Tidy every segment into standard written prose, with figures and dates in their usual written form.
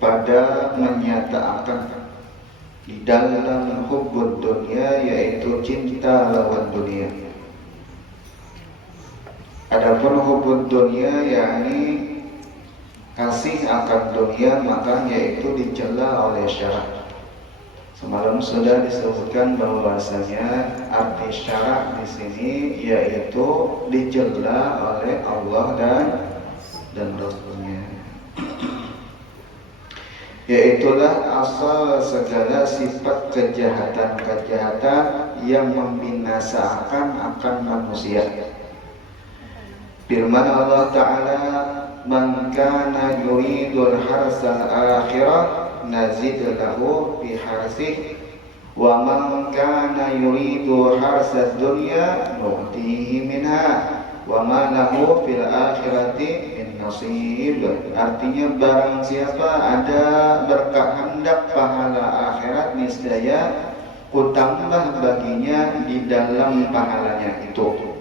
pada menyatakan di dalam hubbud dunia, yaitu cinta lawan dunia. Adapun hubbud dunia yakni kasih akan dunia, maka yaitu dicela oleh syarak. Semalam sudah disebutkan bahwasanya arti syarak di sini yaitu dicela oleh Allah dan Rasulnya. Yaitulah asal segala sifat kejahatan-kejahatan yang membinasakan akan manusia. Firman Allah Ta'ala, "Man kana yuridul harsal akhirah nazid lahu fi harsih wa man kana yuridu harsad dunya nu'tihi minha wa ma lahu fil akhirati min nasib." Artinya barang siapa ada berkehendak pahala akhirat, niscaya kutambah baginya di dalam pahalanya itu.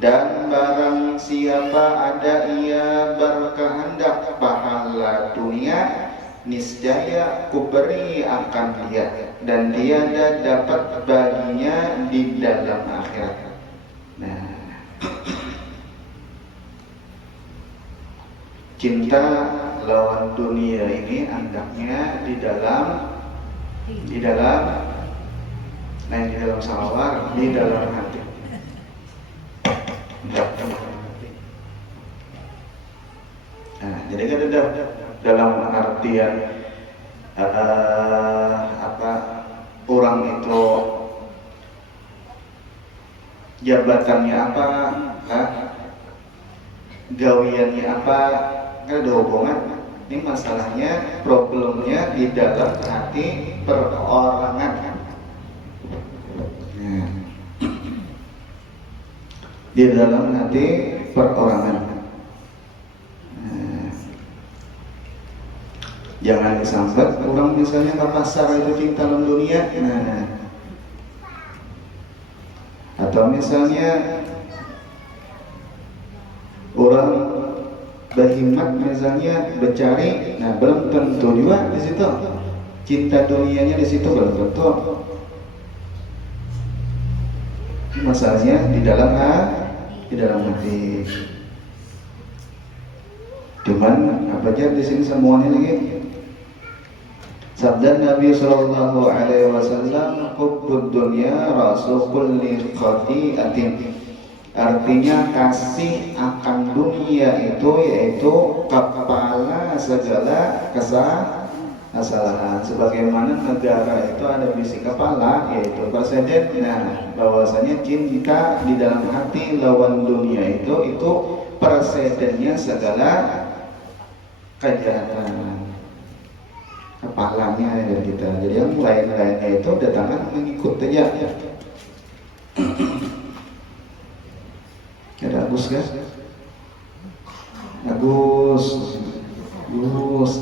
Dan barang siapa ada ia berkehendak pahala dunia, niscaya kuberi akan dia dan tiada dapat baginya di dalam akhirat. Nah, cinta lawan dunia ini hendaknya di dalam salawat, di dalam hati. Nah, jadi kan ada dalam artian orang itu jabatannya apa, gawiannya apa, kan ada hubungan. Ini masalahnya, problemnya di dalam hati perorangan. Di dalam hati perorangan. Jangan disambat orang misalnya ke pasar itu cinta dalam dunia. Atau misalnya orang berhimmat misalnya bercari, belum tentu juga di situ cinta dunianya, di situ belum tentu. Masalahnya di dalam hati. Cuman apa aja di sini semuanya lagi. Sabda Nabi Sallallahu Alaihi Wasallam, "Hubbud dunya rasul kulli khati'atin." Artinya kasih akan dunia itu yaitu kepala segala kesalahan. Sebagaimana negara itu ada bisi kepala, yaitu presiden. Bahwasanya cinta di dalam hati lawan dunia itu presidennya segala kejahatan. Kepalanya ya kita. Jadi yang lain-lainnya itu datangkan mengikut aja. Ada Agus kan? Agus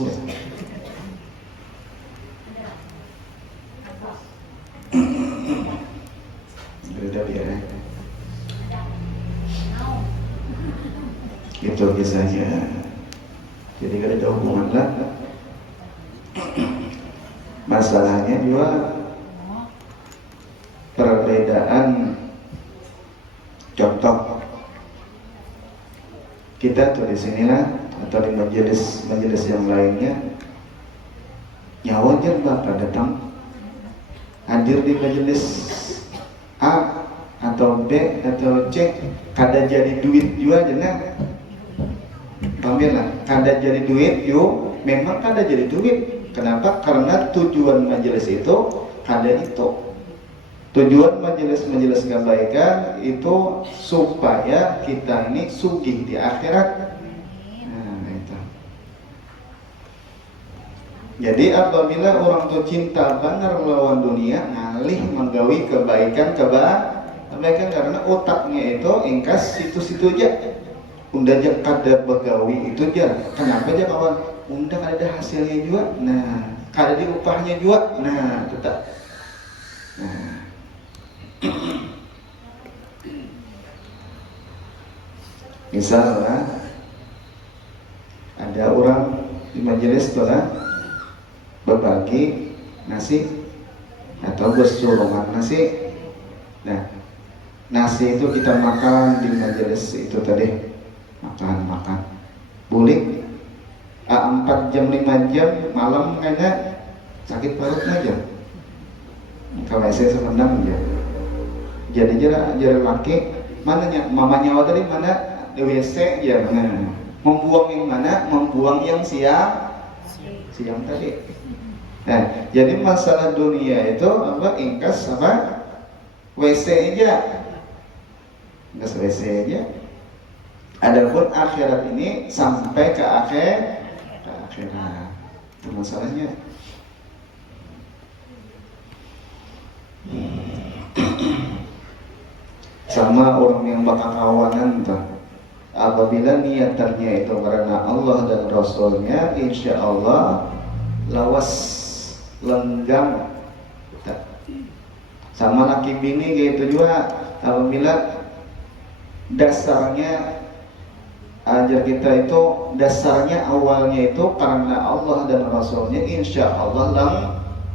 ya. Udah ya. Itu kisahnya. Jadi kalau ada hubungan lah. Masalahnya juga perbedaan. Contoh, kita tuh di sinilah atau di majelis yang lainnya, nyawa aja bapak datang hadir di majelis A atau B atau C, kada jadi duit juga jenah. Pamillah, kada jadi duit yuk, memang kada jadi duit. Kenapa? Karena tujuan majelis itu kada itu. Tujuan majelis kebaikan itu supaya kita ini sugih di akhirat. Itu. Jadi apabila orang tuh cinta benar melawan dunia, ngalih menggawi kebaikan karena otaknya itu ingkas situ-situ aja. Unda aja kada begawi itu aja. Kenapa aja kawan? Unda kada ada hasilnya juga. Kada di upahnya juga. Tetap. Misalnya ada orang di majelis tuh berbagi nasi atau bersulungan nasi. Nah, nasi itu kita makan di majelis itu tadi, makan bulik 4 jam 5 jam malam kayaknya sakit perut aja. Kalau saya sebenarnya aja. Jadi jara laki mananya mamanya tadi mana di WC ya mana. Membuang yang mana? Membuang yang siang tadi. Nah, jadi masalah dunia itu apa? Ingkas apa? WC aja. Ingkas WC aja. Adapun akhirat ini sampai ke akhirat. Itu masalahnya. Sama orang yang bakal kawanan tuh. Apabila niatannya itu karena Allah dan Rasulnya, insya Allah lawas lenggam. Sama laki bini gitu juga. Apabila dasarnya ajar kita itu dasarnya awalnya itu karena Allah dan Rasulnya, insya Allah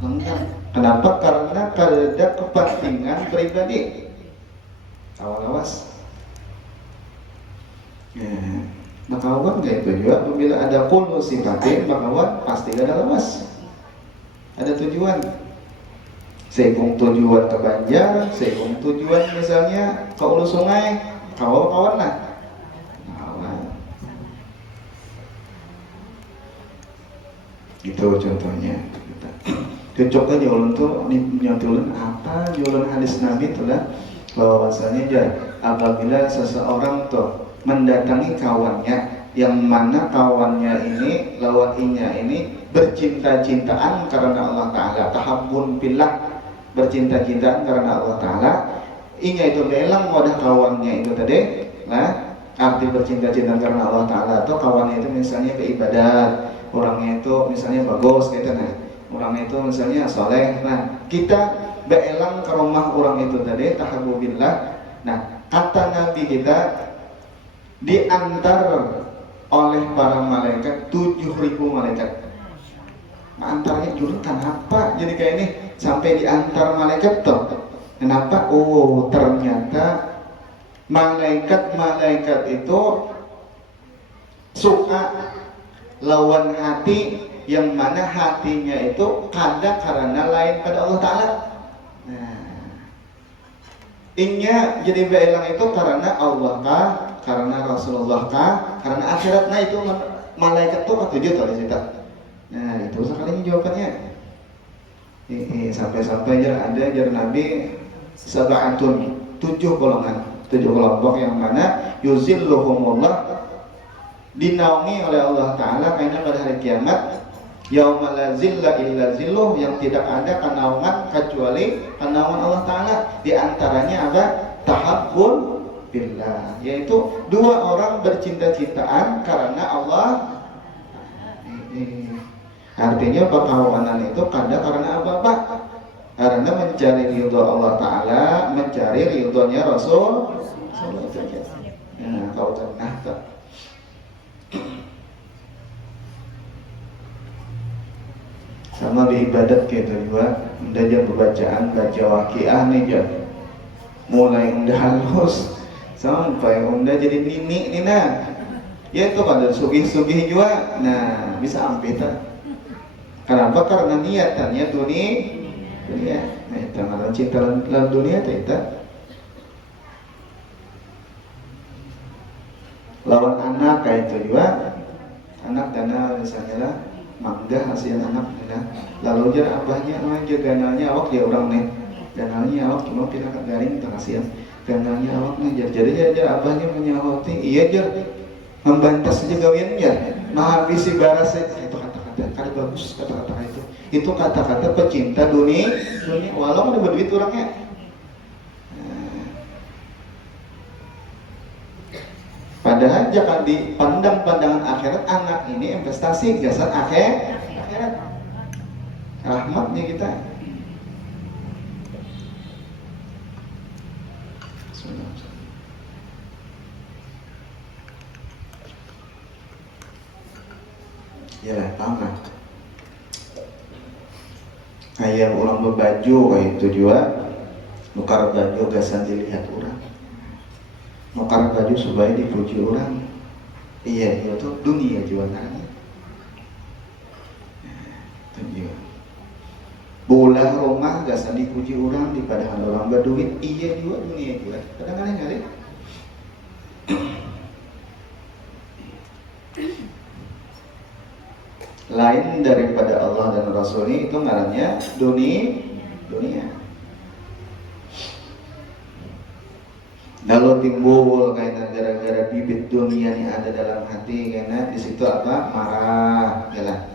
lenggam. Kenapa? Karena ada kepentingan pribadi. Awas. Ya, makawan gak itu juga. Bila ada kullu sifatin, makawan pasti ada lawas. Ada tujuan. Seikung tujuan ke Banjar, seikung tujuan misalnya ke ulu sungai, kawan lah. Itu contohnya. Cocoknya jualan tuh nyontohin apa? Jualan hadis Nabi tuh lah. Bahwasanya aja apabila seseorang tuh mendatangi kawannya, yang mana kawannya ini lawahinya ini bercinta-cintaan karena Allah Ta'ala, tahabbun billah, bercinta-cintaan karena Allah Ta'ala. Ingat itu lelang wadah kawannya itu tadi. Nah, arti bercinta-cintaan karena Allah Ta'ala atau kawannya itu misalnya beribadat, orangnya itu misalnya bagus gitu. Nah, orangnya itu misalnya soleh. Nah, kita beelang ke rumah orang itu tadi, tahabbubillah. Nah, kata Nabi kita diantar oleh para malaikat 7.000 malaikat. Nah, antaranya jurutan apa? Jadi kayak ini sampai diantar malaikat tuh. Kenapa? Oh, ternyata malaikat itu suka lawan hati, yang mana hatinya itu kada karena lain pada Allah Ta'ala. Nah, ingnya jadi beelang itu karena Allah kah, karena Rasulullah kah, karena akhirat. Nah, itu malaikat tuh ketujuh tuh di situ. Nah, itu sekalinya jawabannya. Sampai-sampai ada jar Nabi sab'atun, 7 golongan, 7 kelompok yang mana yuzilluhumullah, dinaungi oleh Allah Ta'ala karena pada hari kiamat, yauma la zilla illa zilluh, yang tidak ada kenaungan kecuali kenaungan Allah Ta'ala. Di antaranya apa? Tahabbun billah, yaitu 2 orang bercinta-cintaan karena Allah. Artinya perkawanan itu kada karena apa-apa, karena mencari ridho Allah Ta'ala, mencari ridhonya Rasul. Nah, kau tenang tak? Sama di ibadat gitu juga, udah jam pembacaan baca waqiah nih jam mulai udah halus sampai udah jadi nini nah, ya itu pada sugih juga. Nah, bisa ambil tak? Kenapa? Karena niatannya dunia. Nah, itu karena cinta dalam dunia itu. Lawan anak kayak itu juga, anak dana misalnya lah mangga hasil anak ya. Lalu jar abahnya aja ganalnya awak dia orang nih, ganalnya awak cuma kita garing terkasihan, ganalnya awak nih jadi abahnya menyahoti iya jar membantas aja gawiannya, nah bisi baras itu kata bagus kata-kata itu kata-kata pecinta dunia walau udah berduit orangnya. Padahal jangan dipandang pandangan akhirat, anak ini investasi jasad akhirat. Rahmatnya kita. Ya lah, paham lah. kayak orang berbaju kayak itu juga nukar baju gasan dilihat orang, nukar baju supaya dipuji orang. Iya itu dunia jualannya. Itu bola rumah gasan dipuji orang di padahal orang berduit. Iya juga dunia juga. Kadang-kadang nyari. Lain daripada Allah dan Rasulnya itu ngarannya dunia. Kalau timbul karena gara-gara bibit dunia yang ada dalam hati, karena di situ apa? Marah, ya.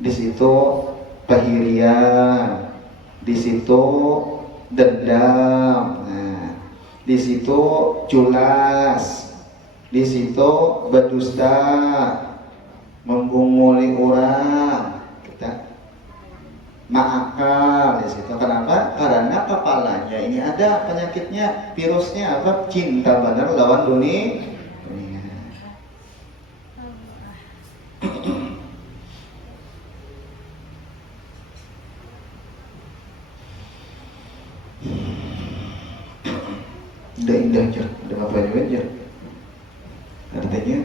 Di situ pahirian, di situ dendam, nah, di situ culas, di situ berdusta, membunguli orang, kita ma'akal di situ. Kenapa? Karena kepalanya ini ada penyakitnya, virusnya apa? Cinta benar lawan dunia. Udah indah aja, udah apa aja. Artinya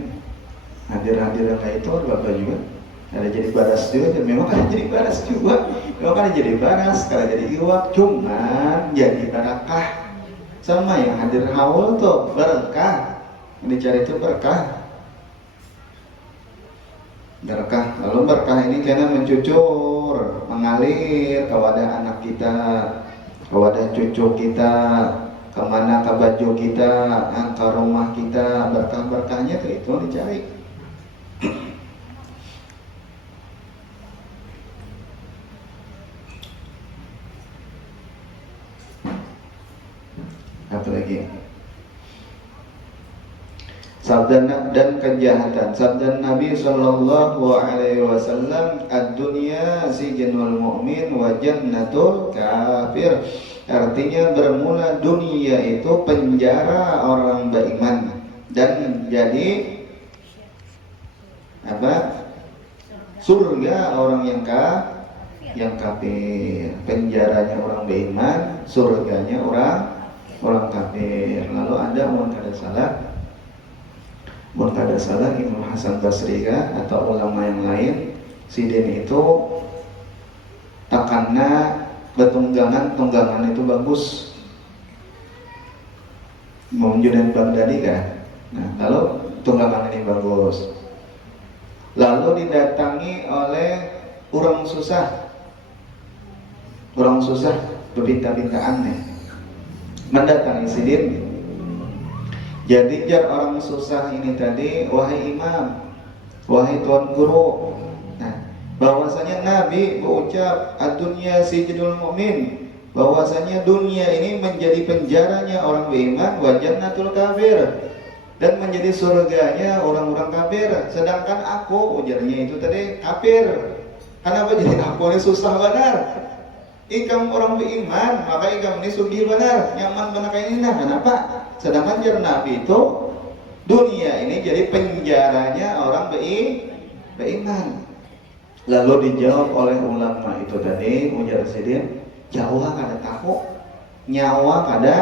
hadir-hadir kayak itu apa juga. Ada jadi baras juga, dan memang ada jadi baras juga. Memang ada jadi baras, kalau jadi iwak, cuman jadi barakah. Sama yang hadir haul tuh berkah, yang dicari itu berkah. Berkah, lalu berkah ini karena mencucur, mengalir kepada anak kita, kepada cucu kita, kemana ke baju kita, ke rumah kita, berkah-berkahnya itu dicari. Apa lagi? Sabda dan kejahatan. Sabda Nabi Shallallahu Alaihi Wasallam, ad-dunya sijnul mu'min wa jannatul kafir. Artinya bermula dunia itu penjara orang beriman dan jadi apa? Surga orang yang kafir. Penjaranya orang beriman, surganya orang kafir. Lalu ada mun kada salah Imam Hasan Basri atau ulama yang lain, sidin itu takanna tunggangan itu bagus. Imam Junaid Baghdadi kan. Nah, kalau tunggangan ini bagus, lalu didatangi oleh orang susah berpinta-pintaan nih, mendatangi sidin. Jadi jar orang susah ini tadi, wahai imam, wahai tuan guru. Nah, bahwasanya Nabi berucap ad-dunya sijnul mu'min, bahwasanya dunia ini menjadi penjaranya orang beriman, wa jannatul kafir, dan menjadi surganya orang-orang kafir. Sedangkan aku, ujarnya itu tadi kafir. Kenapa jadi aku ini susah benar? Ikam orang beriman, maka ikam ini sugih benar, nyaman benar kayak ini. Nah, kenapa? Sedangkan jar Nabi itu dunia ini jadi penjaranya orang beriman. Lalu dijawab oleh ulama itu tadi, ujar sidin, Jawa kada tahu, nyawa kada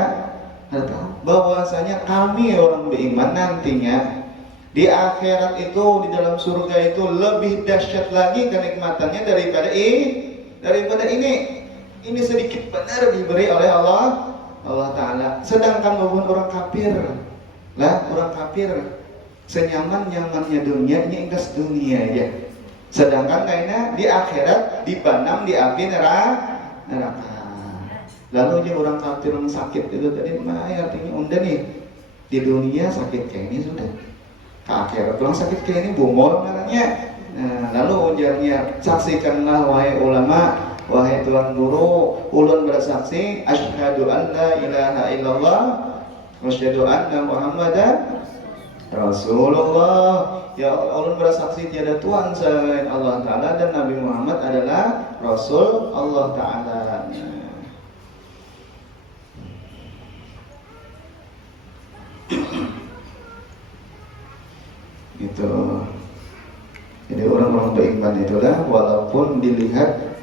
tahu, bahwasanya kami orang beriman nantinya di akhirat itu, di dalam surga itu lebih dahsyat lagi kenikmatannya daripada ini. Ini sedikit benar diberi oleh Allah Ta'ala. Sedangkan maupun orang kafir orang kafir senyaman-nyamannya dunia ini enggas dunia aja. Sedangkan kayaknya di akhirat dibanam di api neraka. Lalu aja orang kafir yang sakit itu tadi artinya unda nih di dunia sakit kayak ini sudah, ke akhirat orang sakit kayak ini bungol namanya. Nah, lalu ujarnya, saksikanlah wahai ulama, wahai tuan guru, ulun bersaksi asyhadu an la ilaha illallah wa asyhadu anna muhammadan rasulullah. Ya, ulun bersaksi tiada tuhan selain Allah Ta'ala dan Nabi Muhammad adalah Rasul Allah Ta'ala. Gitu. Jadi orang-orang beriman itulah walaupun dilihat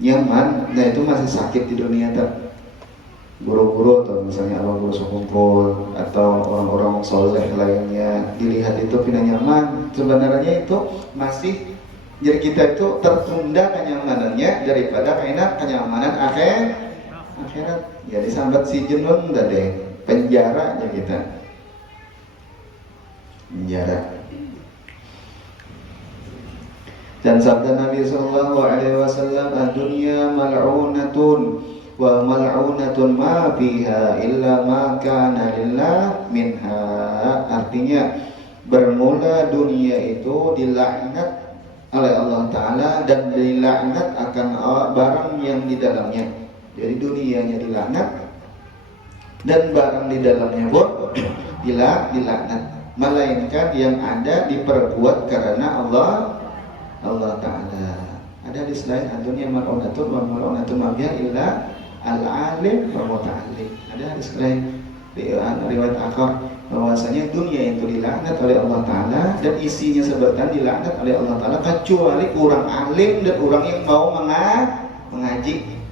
nyaman, nah itu masih sakit di dunia tak. Guru-guru atau misalnya abang guru sekumpul atau orang-orang soleh lainnya dilihat itu pindah nyaman, sebenarnya itu masih jadi kita itu tertunda kenyamanannya daripada kenyamanan akhirat. Jadi sambat si jenun dah deh penjara aja kita penjara. Dan sabda Nabi Sallallahu Alaihi Wasallam, "Ad-dunya mal'unatun wa mal'unatun ma fiha illa ma kana lillah minha." Artinya bermula dunia itu dilaknat oleh Allah Ta'ala dan dilaknat akan barang yang di dalamnya. Jadi dunianya dilaknat dan barang di dalamnya pun dilaknat, melainkan yang ada diperbuat karena Allah Ta'ala. Ada di selain dunia mal'unatun wa mal'unatun ma fiha illa al-alim wa muta'allim. Ada hadis lain di riwayat akhar bahwasanya dunia itu dilaknat oleh Allah Ta'ala dan isinya sebenarnya dilaknat oleh Allah Ta'ala kecuali orang alim dan orang yang mau mengaji.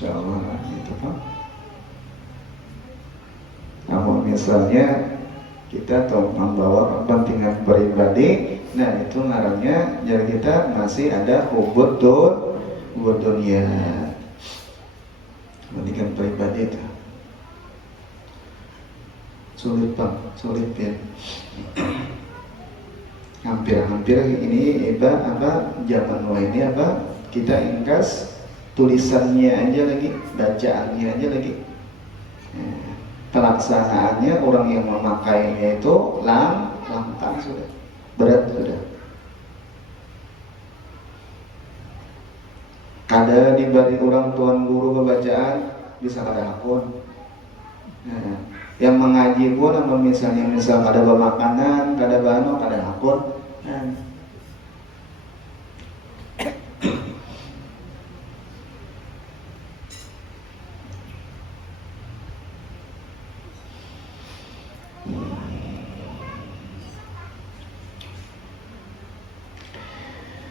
Insyaallah itu Pak. Namun misalnya kita tahu membawa kepentingan pribadi, nah itu ngarannya jadi kita masih ada hubud dunia, kepentingan pribadi itu sulit Pak, sulit ya. Hampir ini zaman ini kita ingkas tulisannya aja lagi, bacaannya aja lagi. Pelaksanaannya orang yang memakainya itu lantang sudah, berat sudah. Kada diberi orang tuan guru pembacaan bisa kada akun. Yang mengaji pun apa misalnya kada makanan, kada bano, kada akun.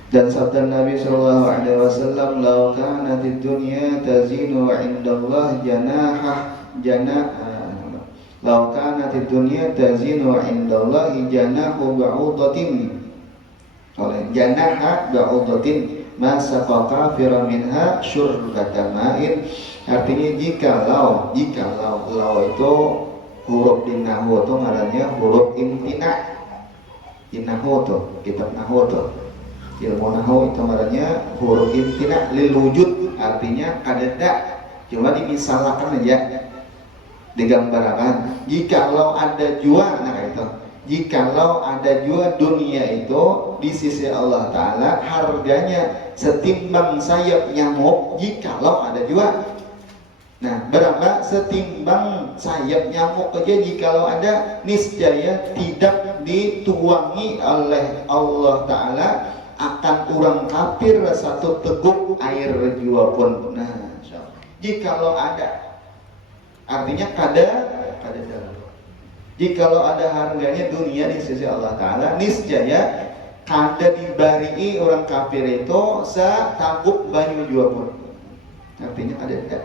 Dan sabda Nabi Sallallahu Alaihi Wasallam, "Lau kanatid dunya tazinu indallah lau kanatid dunya tazinu indallahi janahu ba'udatin." Oleh janaha ba'udatin ma saqa kafiran minha syurbata ma'in. Artinya jikalau itu huruf di nahwu itu ngarannya huruf imtina. Di nahwu tuh, kitab nahwu tuh. Ilmu nahwu itu ngarannya huruf imtina lil wujud, artinya kadada. Cuma dimisalkan aja, digambarkan. Jikalau ada jua, nah itu. Jikalau ada jua dunia itu di sisi Allah Ta'ala harganya setimbang sayap nyamuk, jikalau ada jua. Nah, berapa setimbang sayap nyamuk aja jikalau ada, niscaya tidak dituangi oleh Allah Ta'ala akan orang kafir satu teguk air jua pun. Nah, jikalau ada, artinya kada dalam. Jikalau ada harganya dunia di sisi Allah Ta'ala, niscaya kada dibari orang kafir itu setaguk banyu jua pun. Artinya ada.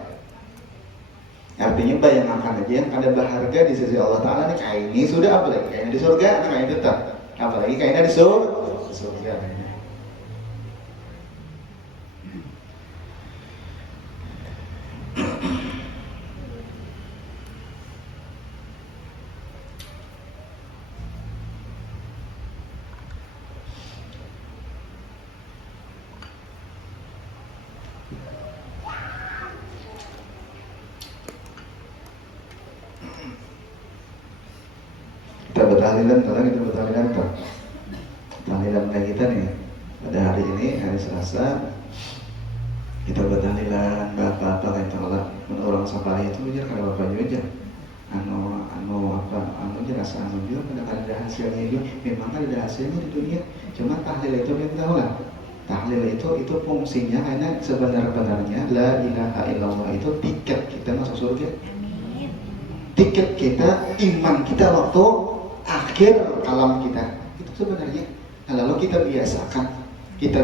Artinya bayangkan aja yang kada berharga di sisi Allah Ta'ala nih, kayak ini sudah apalagi kayaknya di surga, nah kayak itu tak, apalagi kayaknya di surga. Kita bertahlilan tuh. Tahlilan kayak kita nih. Pada hari ini, hari Selasa, kita bertahlilan apa kayak tolak. Orang sapari itu aja kalau bapak juga. Anu jelas juga ada hasilnya itu. Memang ada hasilnya di dunia. Cuma tahlil itu kita tahu lah. Tahlil itu fungsinya karena sebenarnya la ilaha illallah itu tiket kita masuk surga. Tiket kita, iman kita waktu akhir alam kita. Itu sebenarnya. Nah, lalu kita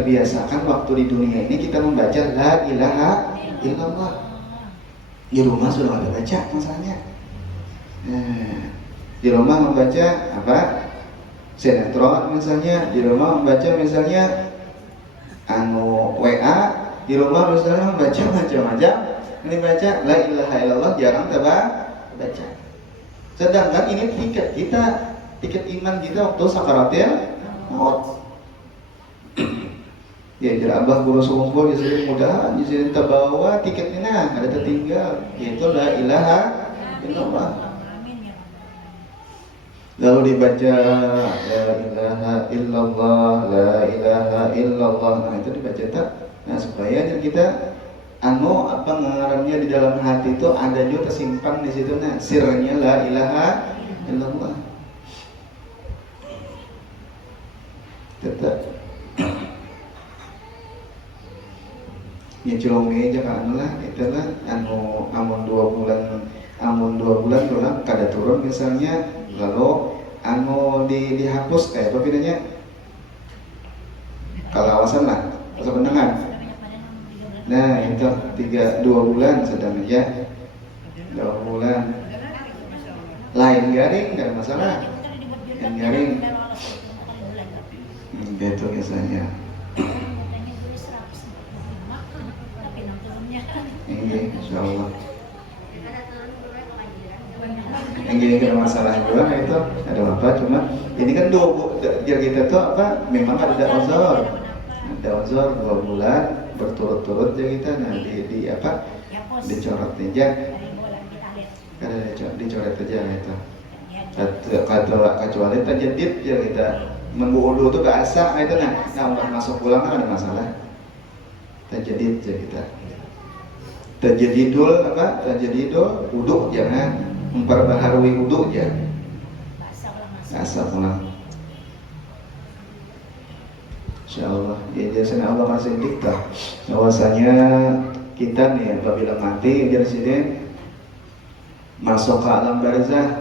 biasakan waktu di dunia ini kita membaca la ilaha illallah. Di rumah sudah ada baca misalnya. Di rumah membaca apa? Sinetron misalnya. Di rumah membaca misalnya WA. Di rumah misalnya membaca macam-macam. Ini baca la ilaha illallah jarang baca. Sedangkan ini tiket iman kita waktu sakaratil maut. Ya jadi abah guru sungguh jadi mudah jadi terbawa tiketnya ada tertinggal yaitu la ilaha illallah. Lalu dibaca la ilaha illallah, la ilaha illallah. Nah itu dibaca tak. Nah supaya kita apa ngarannya di dalam hati itu ada juga tersimpan di situ. Nah sirnya la ilaha illallah. Tetap. Ya cilome aja kan lah itulah amun 2 bulan tulang kada turun misalnya lalu dihapus apa bedanya kalawasan lah sebenarnya. Nah itu 2 bulan sedang aja 2 bulan lain garing gak ada masalah yang garing gitu biasanya. Iya, insyaallah. Yang gini ada masalah juga itu ada apa? Cuma ini kan kita tuh apa? Memang ada uzur 2 bulan berturut-turut ya kita. Nah di apa? Dicoret aja. Kada dicoret aja itu. Kecuali tajdid ya kita mengudu tuh bahasa itu nah masuk pulang kan ada masalah. Tajdid ya kita. Tajdidul wudu jangan memperbaharui wudu ya. Basah pulang. Insyaallah ya jasana Allah masih dikta bahwasanya kita nih apabila mati dari sini masuk ke alam barzah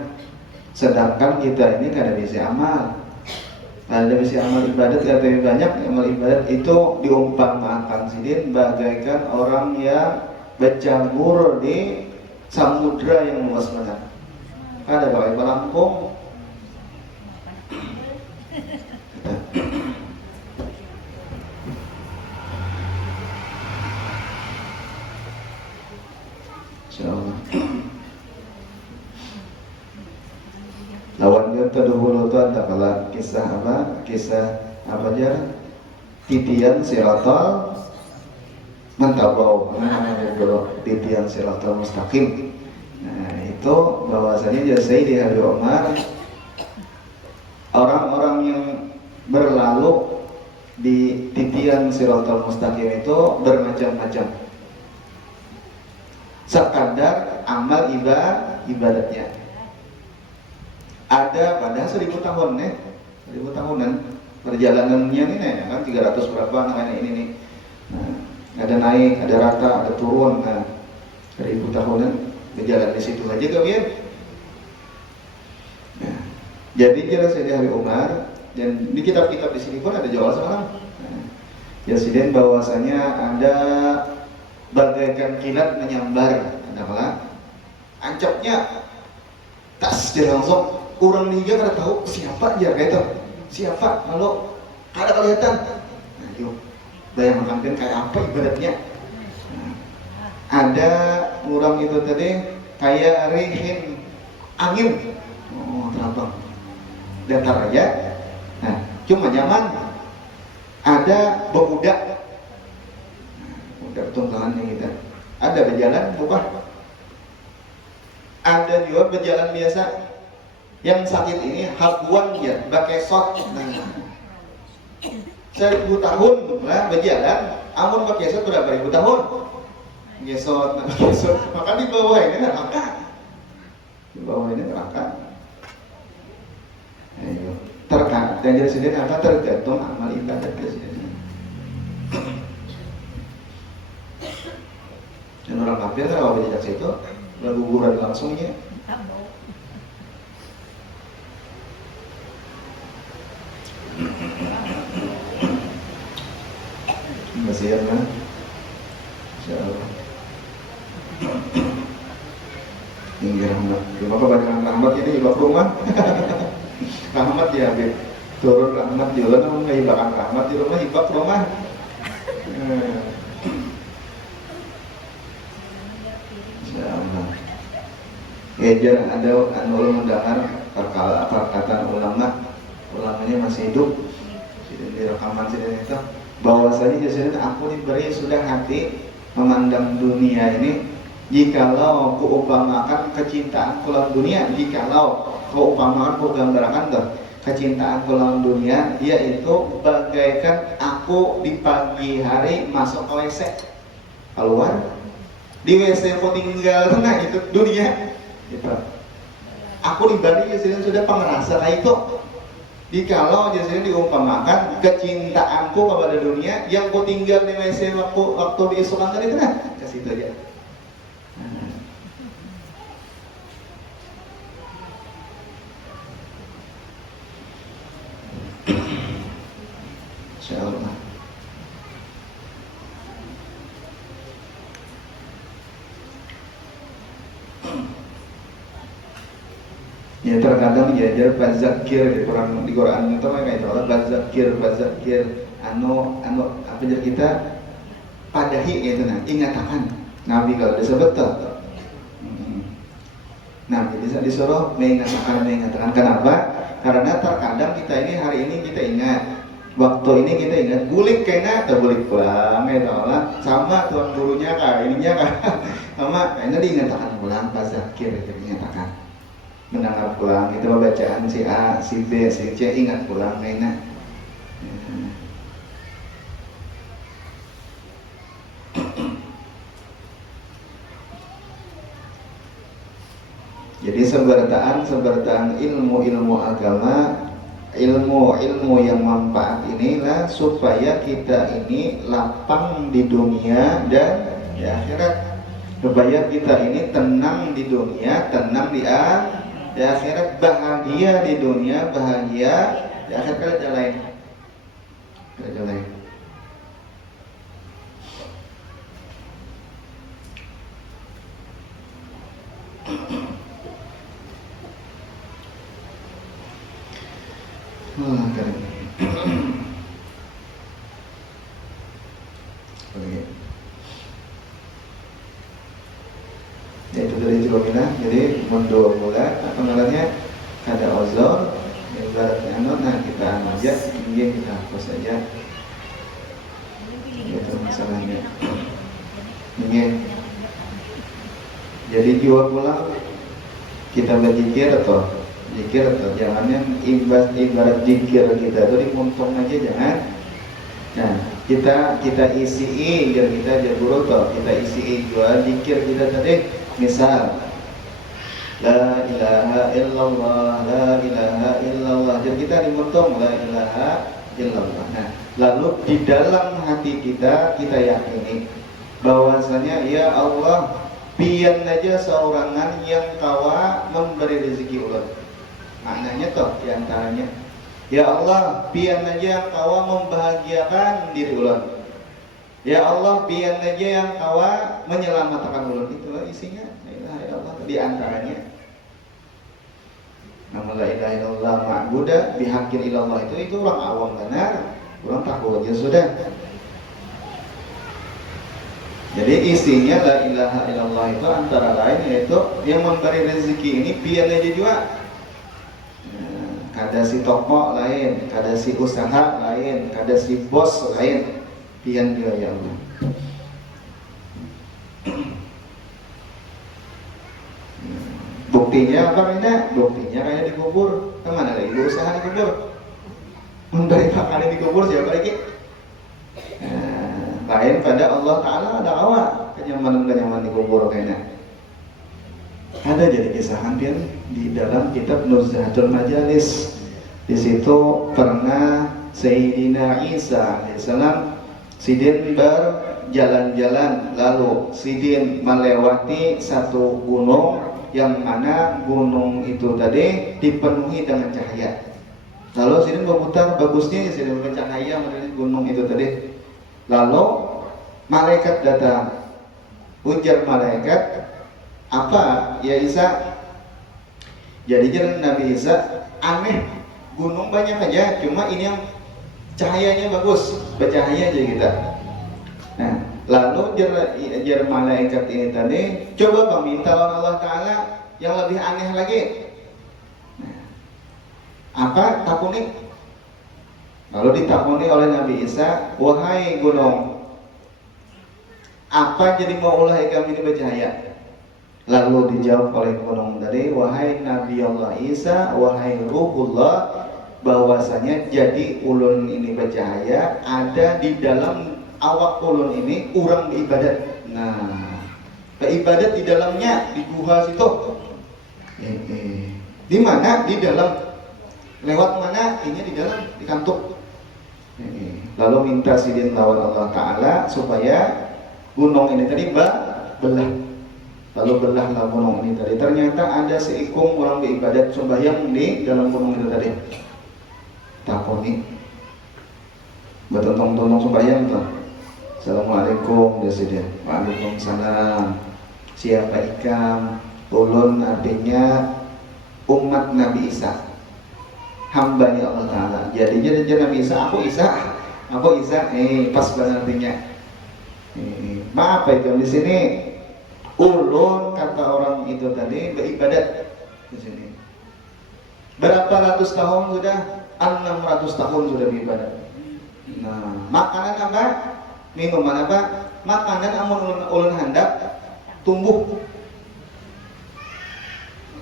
sedangkan kita ini kada bisa amal. Ada bisa amal ibadat lebih banyak. Amal ibadat itu diumpamakan sidin bagaikan orang yang bercampur di samudra yang luas banget. Ada pakai pelampung. Insyaallah. Lawan yang terdahulu itu ada kalau kisah apa aja titian siratal mantabau titian siratal mustaqim. Nah itu bahwasanya jadi di hari Umar orang-orang yang berlalu di titian siratal mustaqim itu bermacam-macam sekadar amal ibadatnya. Ada pada 1000 tahun 1000 tahunan perjalanannya ini kan 300 berapa namanya ini nih. Nah, ada naik, ada rata, ada turun. Nah, 1000 tahunan berjalan di situ aja kalian. Nah, jadi jelas di hari Umar dan di kitab-kitab di sini pun ada jawab sekarang. Nah, Presiden bahwasanya ada bagaikan kilat menyambar, adalah ancapnya tas dia langsung. Orang liga kada tahu siapa dia kayak itu, siapa kalau kada kelihatan. Nah, yuk bayangkan kayak apa ibadatnya. Nah, ada orang itu tadi kayak rihin angin, terbang datar aja. Nah, cuma nyaman. Ada bebudak, udah tunggangannya kita. Ada berjalan bukan? Ada juga berjalan biasa. Yang sakit ini habuan ya, pakai shot. Nah, 1000 tahun lah berjalan, amun pakai shot berapa ribu tahun? Gesot, maka di bawah ini neraka. Di bawah ini neraka. Ayo, dan jadi sendiri apa tergantung amal ibadat sendiri. Dan orang kafir kan kalau berjejak situ berguguran langsung ya. Kasihan kan? Insyaallah. Ini rahmat. Bapak banyak rahmat ini ibak rumah. Rahmat ya, Habib. Turun rahmat di rumah, namun ibakan rahmat di rumah, ibak rumah. Insyaallah. Ya, jarang ada ulama mendengar perkataan ulamanya masih hidup. Di rekaman sini itu bahwasanya jasanya aku diberi sudah hati memandang dunia ini, jikalau kuupamakan kecintaan dalam dunia, jikalau kuupamakan kugambarkan tuh kecintaan dalam dunia, yaitu bagaikan aku di pagi hari masuk ke WC, keluar di WC aku tinggal tengah itu dunia gitu. Aku diberi jasanya sudah pengerasa itu. Jikalau jasanya diumpamakan kecintaanku kepada dunia yang ku tinggal di WC waktu di isukan tadi, nah ke situ aja. Insyaallah. Ya terkadang diajar bazakir di Quran itu kayak itu bazakir anu apa jadi kita padahi itu nah ingatakan Nabi kalau disebut tuh. Nah jadi disuruh mengatakan kenapa? Karena terkadang kita ini hari ini kita ingat, waktu ini kita ingat gulik kayaknya atau gulik pulang ya Allah sama tuan gurunya kah ininya kah sama kayaknya diingatakan pulang bazakir itu diingatakan. Mendengar pulang itu bacaan si A, si B, si C ingat pulang kayaknya. Jadi sebertaan ilmu agama, ilmu yang manfaat inilah supaya kita ini lapang di dunia dan di akhirat. Supaya kita ini tenang di dunia, tenang di akhirat, bahagia di dunia, bahagia di akhirat. Kerja lain. Ya itu dari Jumina, jadi mendua bulan apa namanya ada ozon, ibaratnya nah kita aja, ini kita hapus saja. Itu masalahnya. Ini. Jadi jiwa pulang kita berzikir atau jangannya ibarat zikir kita itu dimuntung aja jangan. Nah kita isi biar kita jaburu toh kita isi jual zikir kita tadi. Misal La ilaha illallah, la ilaha illallah. Jadi kita dimuntung la ilaha illallah. Nah, lalu di dalam hati kita yakini bahwasanya ya Allah, pian aja seorangan yang kawa memberi rezeki ulang. Maknanya toh diantaranya ya Allah, pian aja kawa membahagiakan diri ulang. Ya Allah, pian aja yang kawa menyelamatkan ulang. Itulah isinya la ilaha illallah di antaranya. Namun la ilaha illallah ma'budah bihaqqin illallah itu orang awam benar, orang tahu aja sudah. Jadi isinya la ilaha illallah itu antara lain yaitu yang memberi rezeki ini pian aja juga. Kada si toko lain, kada si usaha lain, kada si bos lain, pian dia ya Allah. Buktinya apa ini? Buktinya kayak dikubur. Kemana lagi usaha dikubur? Memberi makan dikubur siapa lagi? Lain pada Allah Ta'ala ada awak kenyamanan dikubur kayaknya. Ada jadi kisah hampir di dalam kitab Nuzhatul Majalis. Di situ pernah Sayyidina Isa alaihissalam Sidin berjalan-jalan, lalu Sidin melewati satu gunung yang mana gunung itu tadi dipenuhi dengan cahaya. Lalu Sidin berputar, bagusnya Sidin bercahaya menuju gunung itu tadi. Lalu malaikat datang. Ujar malaikat, apa ya Isa? Jadi jalan Nabi Isa, aneh, gunung banyak aja, cuma ini yang cahayanya bagus, bercahaya aja kita. Nah, lalu jar malaikat ini tadi, coba bang minta lawan Allah Ta'ala yang lebih aneh lagi. Nah, apa? Takuni. Lalu ditakuni oleh Nabi Isa, wahai gunung, apa jadi mau ulah kami ini bercahaya? Lalu dijawab oleh gunung tadi, wahai Nabi Allah Isa, wahai Ruhullah, bahwasanya jadi ulun ini bercahaya, ada di dalam awak ulun ini orang beribadat. Nah, beribadat di dalamnya di guha situ. Di mana? Di dalam. Lewat mana? Ini di dalam, di kantuk. Lalu minta sidin lawan Allah Ta'ala supaya gunung ini tadi belah. Lalu belahlah gunung ini tadi. Ternyata ada seikung orang beribadat sembahyang di dalam gunung itu tadi. Takoni, bertolong-tolong sembahyang tuh. Assalamualaikum, dia. Waalaikumsalam. Siapa ikam? Ulun artinya umat Nabi Isa, hambanya Allah Ta'ala. Jadi Nabi Isa, aku Isa. Pas banget artinya. Maaf itu di sini. Ulun kata orang itu tadi beribadat di sini. Berapa ratus tahun sudah? 600 tahun sudah beribadat. Nah, makanan apa? Minuman apa? Makanan amun ulun handap tumbuh.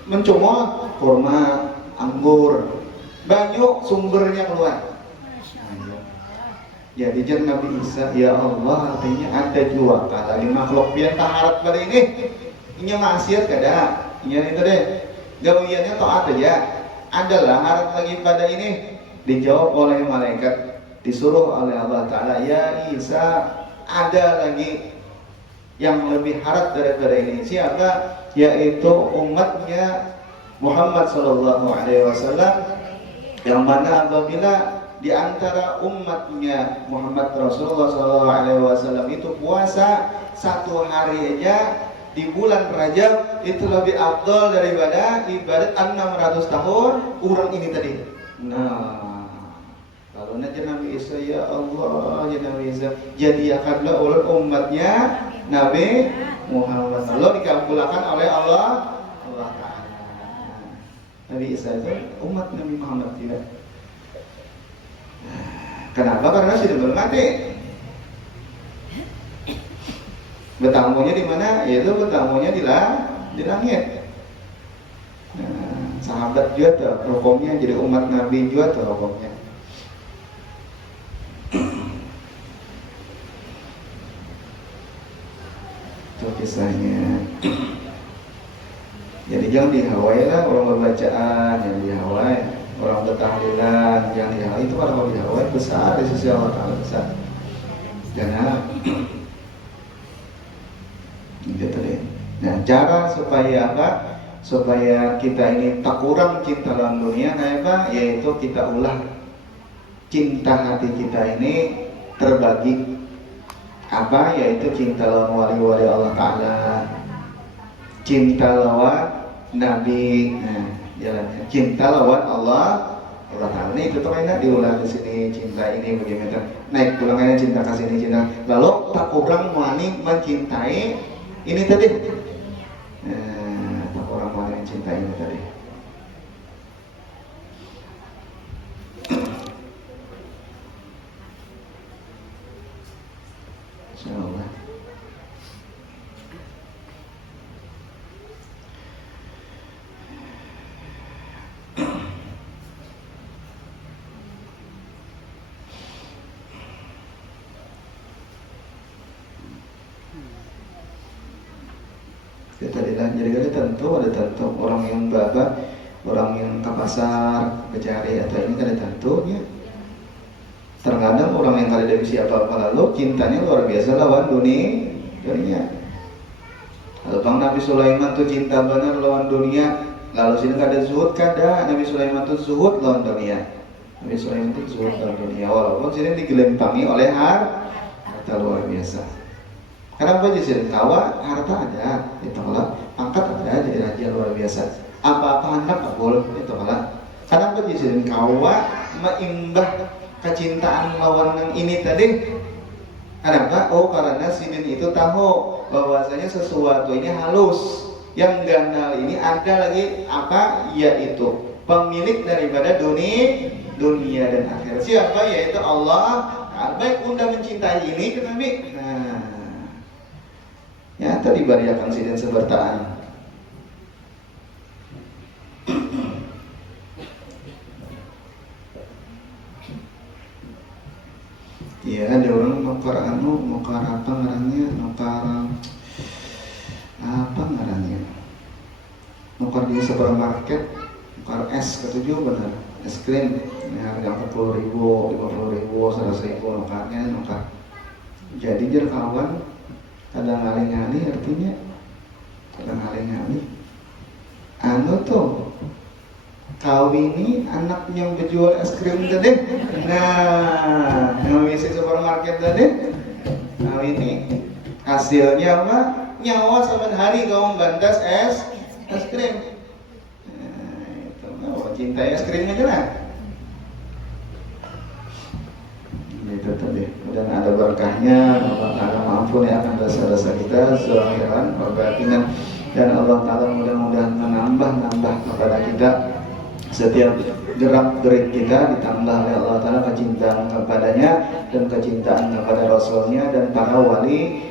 Mencomot kurma, anggur, banyak sumbernya keluar. Jadi Nabi Isa, ya Allah, artinya ada jua kata lima makhluk biar taharat pada ini maksiat kada, ini itu deh, gawiannya taat aja. Adalah harap lagi pada ini. Dijawab oleh malaikat, disuruh oleh Allah Ta'ala, ya Isa, ada lagi yang lebih harap daripada ini. Siapa? Yaitu umatnya Muhammad Sallallahu Alaihi Wasallam, yang mana apabila di antara umatnya Muhammad Rasulullah Sallallahu Alaihi Wasallam itu puasa satu hari aja di bulan Rajab itu lebih afdal daripada ibadat 600 tahun orang ini tadi. Nah, kalau nanti Nabi Isa, ya Allah, ya Nabi Isa, jadikanlah oleh umatnya Nabi Muhammad. Lalu dikabulkan oleh Allah Ta'ala. Nabi Isa itu umat Nabi Muhammad juga. Kenapa? Karena sudah bermati. Bertamunya di mana? Yaitu bertamunya di langit. Nah, sahabat juga tuh hukumnya jadi umat Nabi juga tuh hukumnya. Itu kisahnya. Jadi jangan dihawai lah orang berbacaan, jangan dihawai orang bertahlilan, jangan dihawai. Itu kalau dihawai besar di sisi Allah Ta'ala, besar. Jangan. Gitu deh. Nah, cara supaya apa? Supaya kita ini tak kurang cinta dalam dunia, apa? Yaitu kita ulah cinta hati kita ini terbagi. Apa? Yaitu cinta lawan wali-wali Allah Ta'ala, cinta lawan Nabi, jalannya cinta lawan Allah Ta'ala. Ini itu tuh enak diulang di sini, cinta ini bagaimana? Naik ulangannya cinta kasih ini cinta. Lalu tak kurang wani mencintai ini tadi. Tak kurang wani mencintai ini tadi. Insyaallah. Jadi ada tentu orang yang babak, orang yang ke pasar, ke cari atau ini ada tentunya. Terkadang orang yang kada bisa apa-apa lalu cintanya luar biasa lawan dunia. Kalau bang Nabi Sulaiman tuh cinta benar lawan dunia, lalu sini kada zuhud kada. Nabi Sulaiman tuh zuhud lawan dunia. Nabi Sulaiman tuh zuhud lawan dunia. Walaupun sini digelempangi oleh harta luar biasa. Kenapa jadi kawa harta ada, itu malah pangkat ada jadi raja luar biasa. Apa-apa hendak kabul, itu malah. Kenapa jadi kawa mengimbah kecintaan lawan yang ini tadi? Kenapa? Oh karena sidin itu tahu bahwasanya sesuatu ini halus, yang gandal ini ada lagi apa? Yaitu pemilik daripada dunia dan akhirat. Siapa? Yaitu Allah. Baik unda mencintai ini, tetapi ya tadi bariakan sidin sebertaan. Iya ada orang nukar apa ngarannya, nukar di supermarket, nukar es ketujuh benar, es krim, harga 40.000, 50.000, 100.000 nukar. Jadi jer kawan, kadang ngali-ngali artinya, anu tuh. Kau ini anak yang berjual es krim tadi. Nah, yang ngisi supermarket tadi. Kau ini hasilnya apa? Nyawa sama hari kau membantas es krim. Nah, itu cinta es krim aja lah. Itu tadi. Dan ada berkahnya. Allah Taala maafun ya akan dosa-dosa kita, zahiran, batinan, dan Allah Taala mudah-mudahan menambah kepada kita setiap gerak-gerik kita, ditambah oleh Allah Ta'ala kecintaan kepadanya dan kecintaan kepada Rasulnya dan para wali